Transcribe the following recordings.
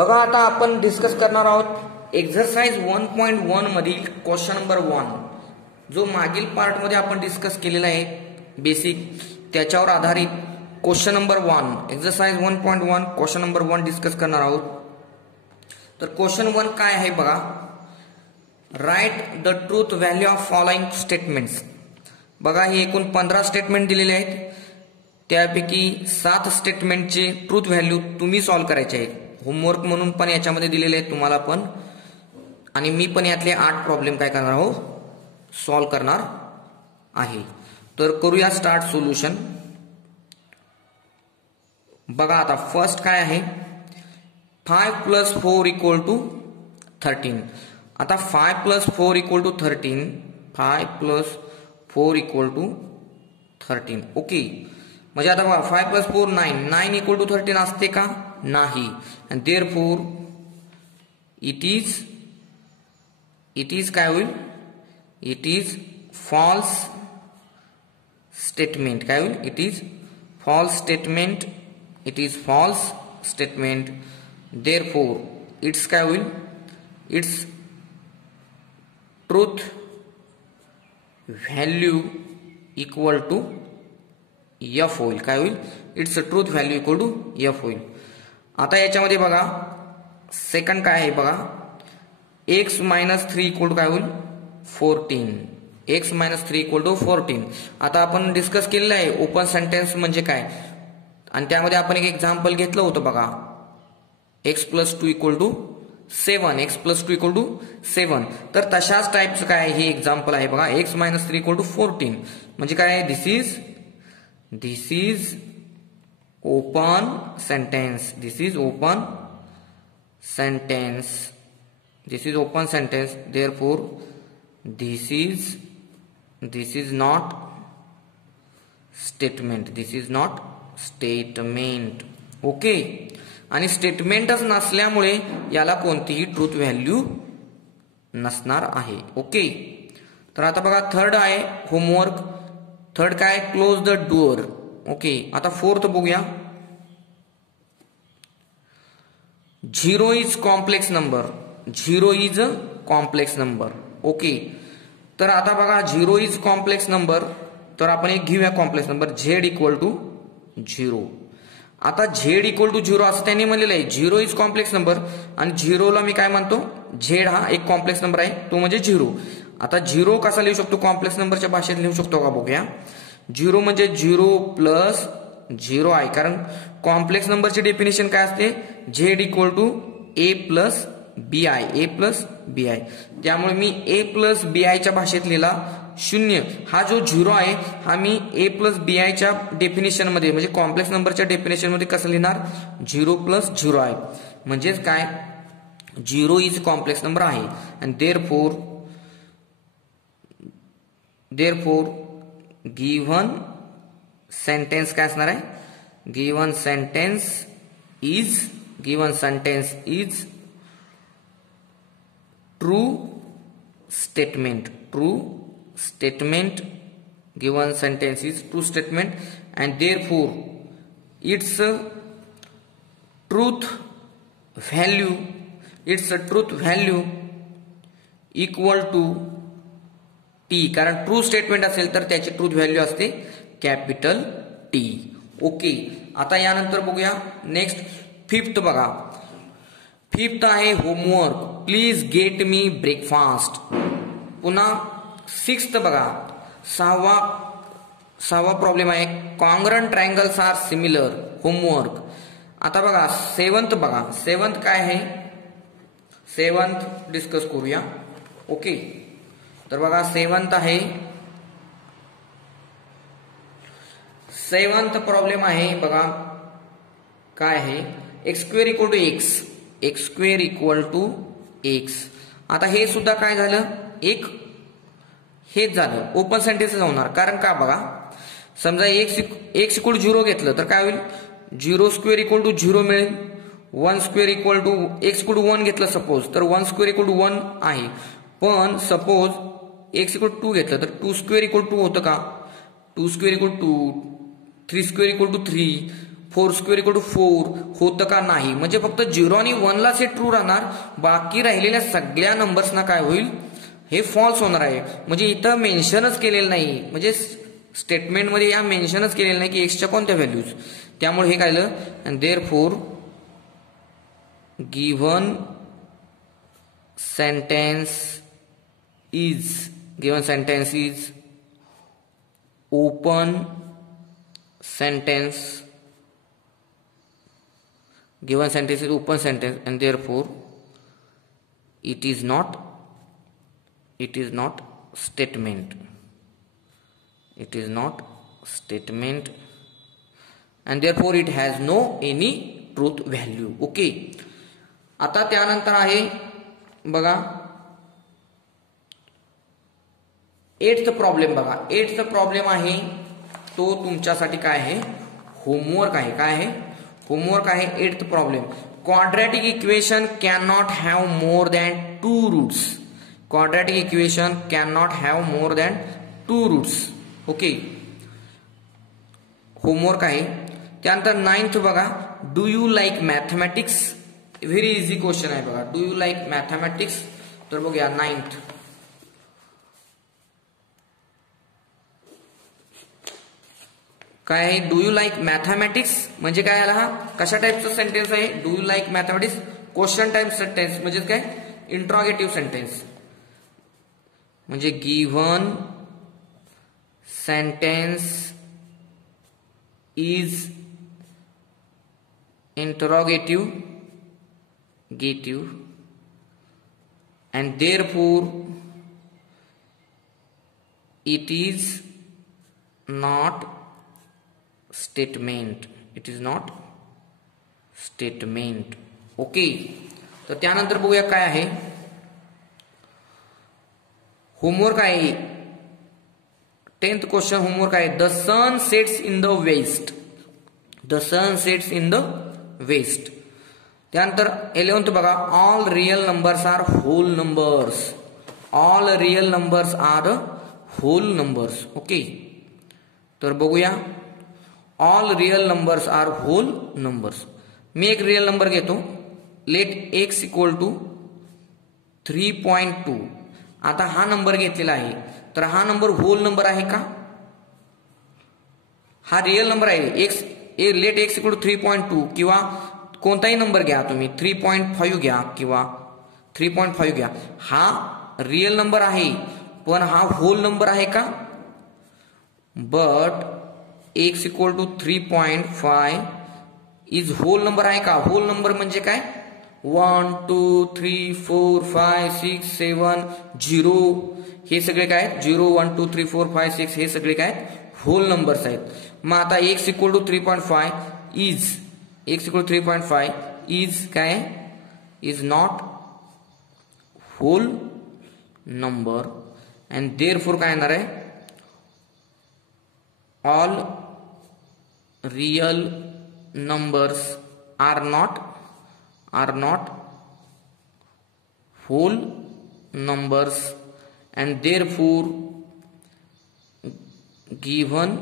बघा आता आपण डिस्कस करणार आहोत एक्सरसाइज 1.1 मधील क्वेश्चन नंबर 1 जो मागील पार्ट मध्ये आपण डिस्कस केलेला आहे बेसिक त्याच्यावर आधारित question number 1 exercise 1.1 question number 1 discuss करणार आहोत। तर क्वेश्चन 1 काय आहे बघा, right the truth value of following statements. बघा हे एकूण 15 स्टेटमेंट दिलेले आहेत, त्यापैकी 7 स्टेटमेंटचे ट्रूथ व्हॅल्यू तुम्ही सॉल्व करायचे आहेत। होमवर्क म्हणून पण याच्यामध्ये दिलेले आहेत तुम्हाला पण, आणि मी पण यातले 8 प्रॉब्लेम काय करणार आहोत सॉल्व करणार आहे। तर करूया स्टार्ट सोल्युशन। बघा आता फर्स्ट काय आहे, 5 + 4 = 13। आता 5 + 4 = 13, 5 + 4 = 13 ओके। म्हणजे आता बघा 5 + 4 9, 9 = 13 असते का? नाही, and therefore it is काय होईल, it is false statement। काय होईल, it is false statement, it is false statement, therefore it's काय होईल, its truth value equal to f होईल। काय होईल, its truth value equal to f होईल। आता याच्यामध्ये बघा सेकंड काय आहे बघा, x - 3 = काय होईल 14, x - 3 = 14। आता आपण डिस्कस केलेलं आहे ओपन सेंटेन्स म्हणजे काय, आणि त्यामध्ये आपण एक एक्झाम्पल घेतलं होतं बघा, x + 2 = 7, x + 2 = 7। तर तशाच टाइपचं काय हे एक्झाम्पल आहे बघा, x - 3 = 14 म्हणजे काय, दिस is open sentence, this is open sentence, this is open sentence, therefore this is not statement, this is not statement okay. आणि स्टेटमेंटच नसल्यामुळे याला कोणतीही ट्रूथ व्हॅल्यू नसणार आहे ओके। तर आता बघा थर्ड आहे होमवर्क, थर्ड काय, क्लोज द डोअर ओके। आता फोर्थ बघूया, 0 is complex number, 0 is complex number okay. तर आता बघा 0 इज कॉम्प्लेक्स नंबर, तर आपण एक घेऊया कॉम्प्लेक्स नंबर z = 0। आता z = 0 असं त्यांनी म्हणलेलं आहे, 0 इज कॉम्प्लेक्स नंबर, आणि 0 ला मी काय म्हणतो, z हा एक कॉम्प्लेक्स नंबर आहे तो म्हणजे 0। आता 0 कसा लिहू शकतो, कॉम्प्लेक्स नंबरच्या भाषेत लिहू शकतो का बघूया। 0 म्हणजे 0 + 0 आहे, कारण कॉम्प्लेक्स नंबरची डेफिनेशन काय असते, z = a + bi, a + bi। त्यामुळे मी a + bi च्या भाषेत लिहिला 0। हा जो 0 आहे हा मी a + bi च्या डेफिनेशन मध्ये म्हणजे कॉम्प्लेक्स नंबरच्या डेफिनेशन मध्ये कसं लिहिणार, 0 + 0 आहे, म्हणजेच काय 0 इज कॉम्प्लेक्स नंबर आहे। आणि therefore गिव्हन सेंटेन्स काय असणार आहे, given sentence is true statement, given sentence is true statement, and therefore its truth value equal to t, कारण ट्रू स्टेटमेंट असेल तर त्याची ट्रूथ व्हॅल्यू असते कॅपिटल T ओके। आता यानंतर बघूया नेक्स्ट फिफ्थ बघा, फिफ्थ आहे homework, please get me breakfast. पुन्हा सिक्स्थ बघा, सहावा प्रॉब्लेम आहे, congruent triangles are similar homework. आता बघा सेवंथ बघा, सेवंथ काय आहे, सेवंथ डिस्कस करूया ओके। तर बघा सेवंथ आहे, सेवंथ प्रॉब्लेम आहे बघा काय आहे, x² = x। आता हे सुद्धा काय झालं, एक हेच झालं ओपन सेंटेन्स होणार, कारण का बघा समजा x = 0 घेतलं तर काय होईल, 0² = 0 मिळेल, 1² = x = 1 घेतलं सपोज तर 1² = 1 आहे, पण सपोज x = 2 घेतलं तर 2² = 2 होतं का, 2² = 2, 3² = 3, 4 स्क्वेअर इक्वल टू 4 होतं का नाही, म्हणजे फक्त 0 आणि 1लाच हे ट्रू राहणार, बाकी राहिलेल्या सगळ्या नंबर्सना काय होईल, हे फॉल्स होणार आहे. म्हणजे इथं मेन्शनच केलेलं नाही, म्हणजे स्टेटमेंटमध्ये या मेन्शनच केलेलं नाही की एक्सच्या कोणत्या व्हॅल्यूज. त्यामुळे हे काय झालं, and therefore given sentence is open sentence, given sentence is open sentence, and therefore it is not statement, and therefore it has no any truth value. Okay, आता त्यानंतर आहे बघा 8th प्रॉब्लेम. बघा 8th प्रॉब्लेम आहे तो तुमच्यासाठी काय आहे, होमवर्क आहे. काय आहे, होमवर्क आहे. 8th problem, quadratic equation can not have more than 2 roots. Quadratic equation can not have more than 2 roots. Okay, homework आहे. त्यानंतर 9th बघा, do you like mathematics. Very easy question आहे बघा, डू यू लाईक मॅथमॅटिक्स. तर बघूया 9th काय आहे, do you like mathematics म्हणजे काय आला, हा कशा टाईपचा सेंटेन्स आहे, do you like mathematics question type sentence, म्हणजे काय इंट्रॉगेटिव्ह सेंटेन्स. म्हणजे given sentence is interrogative and therefore it is not statement. Okay, तर त्यानंतर बघूया काय आहे होमवर्क आहे. 10th क्वेश्चन होमवर्क आहे, the sun sets in the west. The sun sets in the west. त्यानंतर 11th बघा, all real numbers are whole numbers. All real numbers are whole numbers. Okay, तर बघूया all real numbers are whole numbers. मी एक real number घेतो, let x equal to 3.2. आता हा number घेतलेला आहे, तर हा नंबर होल नंबर आहे का, हा रियल नंबर आहे. लेट x इक्वल टू 3.2 किंवा कोणताही नंबर घ्या तुम्ही, 3.5 घ्या किंवा 3.5 घ्या, हा रियल नंबर आहे, पण हा होल नंबर आहे का. But x equal to 3.5 is whole number आहे का. होल नंबर म्हणजे काय, 1 2 3 4 5 6 7 0, हे सगळे काय 0 1 2 3 4 5 6 हे सगळे काय होल नंबर्स आहेत. मग आता x इक्वल टू 3.5 इज काय, is not whole number, and therefore काय येणार आहे, all real numbers are not whole numbers, and therefore given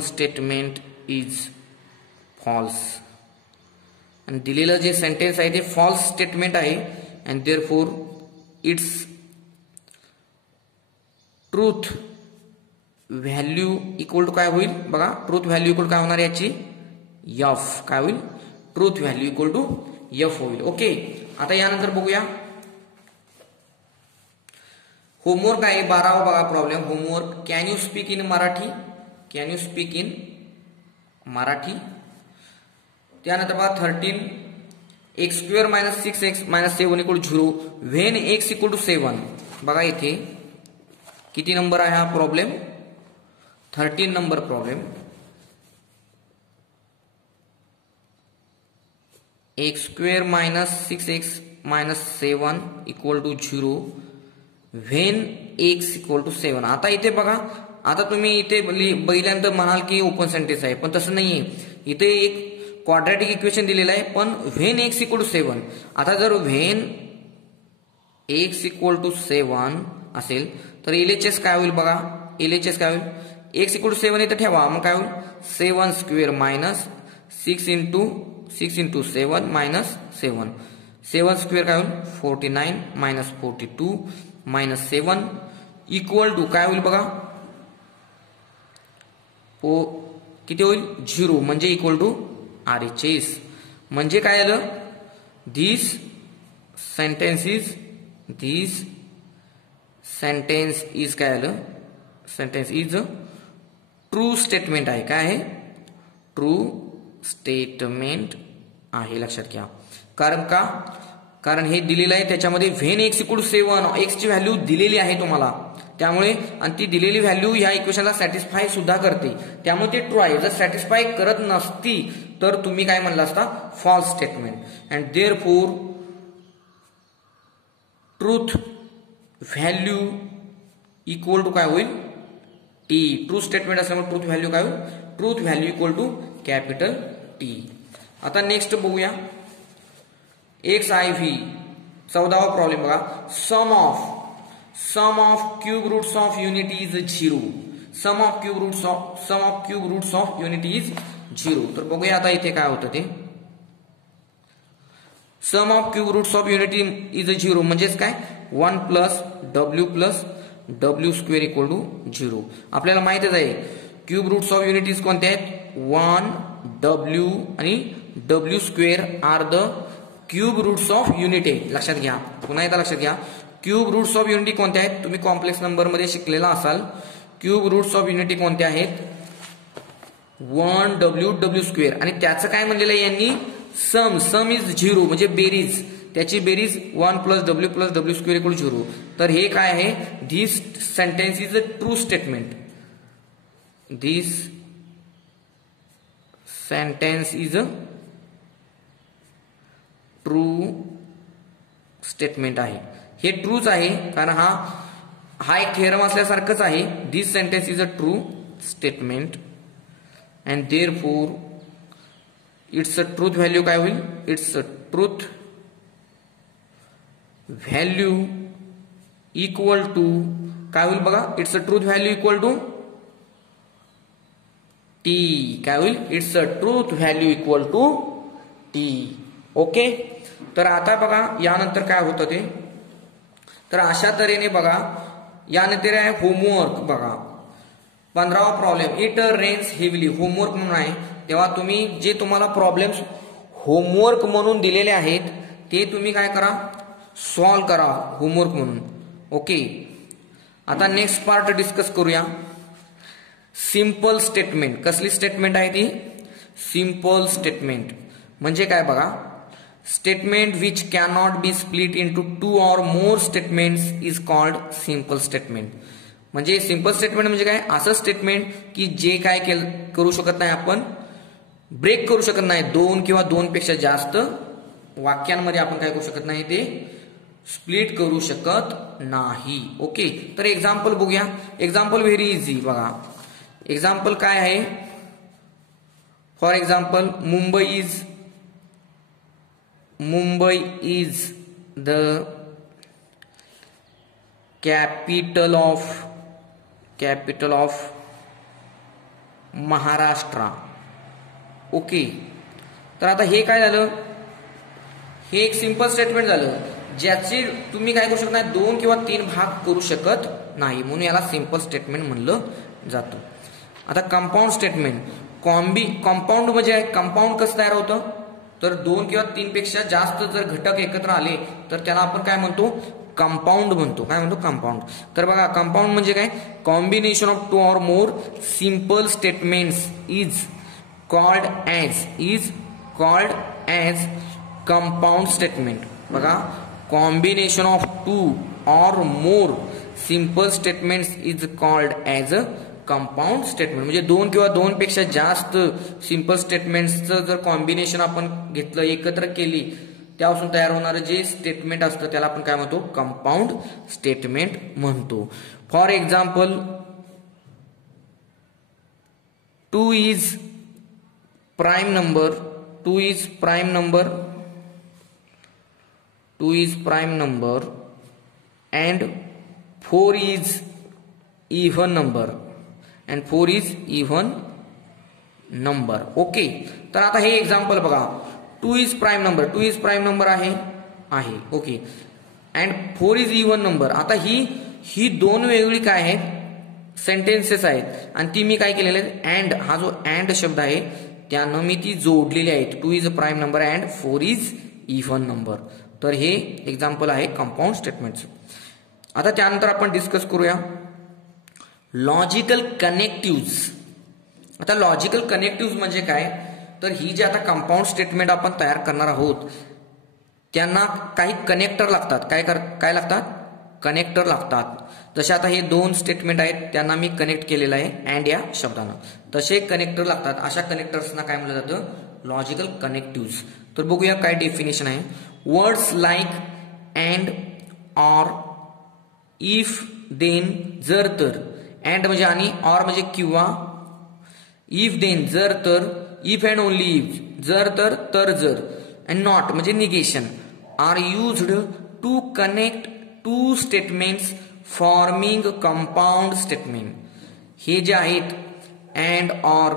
statement is false. आणि दिलेलं जे सेंटेन्स आहे ते फॉल्स स्टेटमेंट आहे, and therefore its truth value equal to काय होईल बघा, ट्रूथ व्हॅल्यू इक्वल काय होणार याची, एफ. काय होईल, truth value equal to F होईल. ओके, आता यानंतर बघूया होमवर्क आहे 12वा बघा problem. Homework, can you speak in Marathi. त्यानंतर बघा 13, x square minus 6x minus 7 equal to 0 when x equal to 7. बघा इथे किती नंबर आहे हा problem, 13 number problem. x square minus 6x minus 7 equal to 0 when x equal to 7. आता इथे बघा, आता तुम्ही इथे बघितल्यानंतर म्हणाल की ओपन सेंटेन्स आहे, पण तसं नाहीये. इथे एक क्वाड्रॅटिक इक्वेशन दिलेलं आहे, पण व्हेन x इक्वल टू 7. आता जर व्हेन x इक्वल टू 7 असेल तर LHS काय होईल बघा, LHS काय होईल, x इक्वल टू 7 इथं ठेवा, मग काय होईल 7 square minus 6 into 7 minus 7. 7 square काय होईल 49 मायनस 42 मायनस 7 इक्वल टू काय होईल बघा किती होईल 0 म्हणजे इक्वल टू RHS. म्हणजे काय आलं दिस सेंटेन्स इज काय आलं सेंटेन्स इज ट्रू स्टेटमेंट आहे. काय आहे ट्रू स्टेटमेंट आहे, लक्षात घ्या. कारण हे दिलेलं आहे त्याच्यामध्ये when x equal to 7 x ची व्हॅल्यू दिलेली आहे तुम्हाला, त्यामुळे आणि ती दिलेली व्हॅल्यू ह्या इक्वेशनला सॅटिस्फाय सुद्धा करते, त्यामुळे ते ट्रू आहे. जर सॅटिस्फाय करत नसती तर तुम्ही काय म्हणला असता false statement. And therefore truth value equal to काय होईल T. ट्रू स्टेटमेंट असल्यामुळे ट्रूथ व्हॅल्यू काय होईल truth value equal to capital T. आता नेक्स्ट बघूया XIV 14वा प्रॉब्लेम बघा. Sum of cube roots of unity is 0. Sum of cube roots of unity is 0. तर बघूया आता इथे काय होतं ते. Sum of cube roots of unity is 0 म्हणजेच काय 1 plus W square equal to 0. आपल्याला माहितच आहे क्यूब रूट्स ऑफ युनिटीज कोणत्या आहेत 1 W आणि W square are the cube roots of unity. लक्षात घ्या, पुन्हा एकदा लक्षात घ्या. क्यूब रूट्स ऑफ युनिटी कोणत्या आहेत तुम्ही कॉम्प्लेक्स नंबर मध्ये शिकलेला असाल. क्यूब रूट्स ऑफ युनिटी कोणत्या आहेत 1 W स्क्वेअर आणि त्याचं काय म्हणलेलं आहे यांनी सम इज 0 म्हणजे बेरीज, त्याची बेरीज 1 प्लस डब्ल्यू स्क्वेअर इक्वल 0. तर हे काय आहे this sentence is a true statement. This sentence is a true statement आहे. हे ट्रूच आहे कारण हा एक थेरम असल्यासारखंच आहे. This sentence is a true statement and therefore it's a truth value काय होईल it's a truth value equal to काय होईल बघा it's a truth value equal to T. काय होईल it's a truth value equal to T. Okay. तर आता बघा यानंतर काय होतं ते. तर अशा तऱ्हेने बघा यानंतर आहे होमवर्क. बघा 15वा problem. It rains heavily. Homework म्हणून आहे तेव्हा तुम्ही जे तुम्हाला प्रॉब्लेम्स होमवर्क म्हणून दिलेले आहेत ते तुम्ही काय करा सॉल्व करा होमवर्क म्हणून. ओके. आता नेक्स्ट पार्ट डिस्कस करूया. Simple statement. कसली स्टेटमेंट आहे ती सिंपल स्टेटमेंट म्हणजे काय बघा statement which cannot be split into 2 or more statements is called simple statement. म्हणजे सिंपल स्टेटमेंट म्हणजे काय असं स्टेटमेंट की जे काय करू शकत नाही आपण ब्रेक करू शकत नाही 2 किंवा 2 पेक्षा जास्त वाक्यांमध्ये आपण काय करू शकत नाही ते स्प्लिट करू शकत नाही. ओके. तर एक्झाम्पल बघूया. Example very easy. बघा एक्झाम्पल काय आहे for example Mumbai is the capital of Maharashtra. Okay. तर आता हे काय झालं हे एक सिंपल स्टेटमेंट झालं ज्याचे तुम्ही काय करू शकत नाही 2 किंवा 3 भाग करू शकत नाही म्हणून याला सिंपल स्टेटमेंट म्हणलं जातं. आता कंपाऊंड स्टेटमेंट. कंपाऊंड म्हणजे कंपाऊंड कसं तयार होतं तर 2 किंवा 3 पेक्षा जास्त जर घटक एकत्र आले तर त्याला आपण काय म्हणतो कंपाऊंड म्हणतो. काय म्हणतो कंपाऊंड. तर बघा कंपाऊंड म्हणजे काय combination of 2 or more simple statements is called as compound statement. बघा combination of 2 or more simple statements is called as a compound statement. म्हणजे 2 किंवा 2 पेक्षा जास्त सिंपल स्टेटमेंट्सचं जर कॉम्बिनेशन आपण घेतलं एकत्र केली त्यापासून तयार होणारं जे स्टेटमेंट असतं त्याला आपण काय म्हणतो कंपाऊंड स्टेटमेंट म्हणतो. For example 2 is prime number and 4 is even number and 4 is even number. Okay, तर आता हे एक्झाम्पल बघा. 2 is prime number, 2 is prime number आहे. Okay, and 4 is even number. आता ही दोन वेगळी काय आहेत सेंटेन्सेस आहेत आणि ती मी काय केलेले आहेत अँड, हा जो अँड शब्द आहे त्यानं मी ती जोडलेली आहेत. 2 is a prime number and 4 is even number. तर हे एक्झाम्पल आहे कंपाऊंड स्टेटमेंटचं. आता त्यानंतर आपण डिस्कस करूया लॉजिकल कनेक्टिव्ज. आता लॉजिकल कनेक्टिव्ज म्हणजे काय, तर ही जी आता कंपाऊंड स्टेटमेंट आपण तयार करणार आहोत त्यांना काही कनेक्टर लागतात. काय लागतात, कनेक्टर लागतात. जसे आता हे दोन स्टेटमेंट आहेत त्यांना मी कनेक्ट केलेलं आहे अँड या शब्दानं, तसे कनेक्टर लागतात. अशा कनेक्टर्सना काय म्हटलं जातं, लॉजिकल कनेक्टिव्ज. तर बघूया काय डेफिनेशन आहे. Words like and, or, if, then, जर तर. अँड म्हणजे आणि, ऑर म्हणजे किंवा, इफ देन जर तर, इफ अँड ओनली इफ जर तर जर, अँड नॉट म्हणजे negation, are used to connect two statements forming compound statement. हे जे आहेत and, or,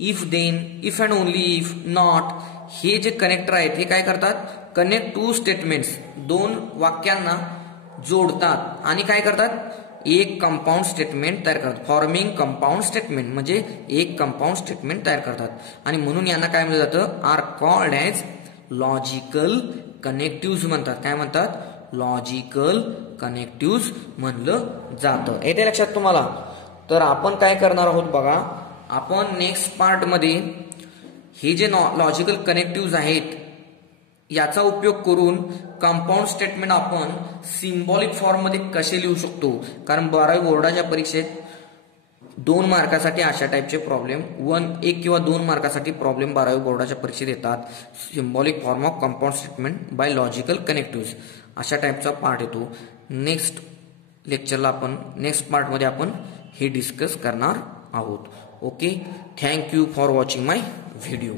if then, if and only if, not, हे जे कनेक्टर आहेत हे काय करतात, कनेक्ट टू स्टेटमेंट्स, दोन वाक्यांना जोडतात आणि काय करतात, एक कंपाऊंड स्टेटमेंट तयार करतात. फॉर्मिंग कंपाऊंड स्टेटमेंट म्हणजे एक कंपाऊंड स्टेटमेंट तयार करतात आणि म्हणून यांना काय म्हणलं जातं, आर कॉल्ड ॲज लॉजिकल कनेक्टिव्ज म्हणतात. काय म्हणतात, लॉजिकल कनेक्टिव्ज म्हणलं जातं. येते लक्षात तुम्हाला. तर आपण काय करणार आहोत बघा, आपण नेक्स्ट पार्ट मध्ये हे जे लॉजिकल कनेक्टिव्ज आहेत याचा उपयोग करून कंपाऊंड स्टेटमेंट आपण सिम्बॉलिक फॉर्म मध्ये कसे लिहू शकतो. कारण 12वी बोर्डाच्या परीक्षेत 2 मार्कासाठी अशा टाईपचे प्रॉब्लेम, 1 किंवा 2 मार्कासाठी प्रॉब्लेम 12वी बोर्डाच्या परीक्षेत येतात. Symbolic form of compound statement by logical connectives अशा टाईपचा पार्ट येतो. नेक्स्ट लेक्चरला आपण, नेक्स्ट पार्टमध्ये आपण हे डिस्कस करणार आहोत. Okay, thank you for watching my video.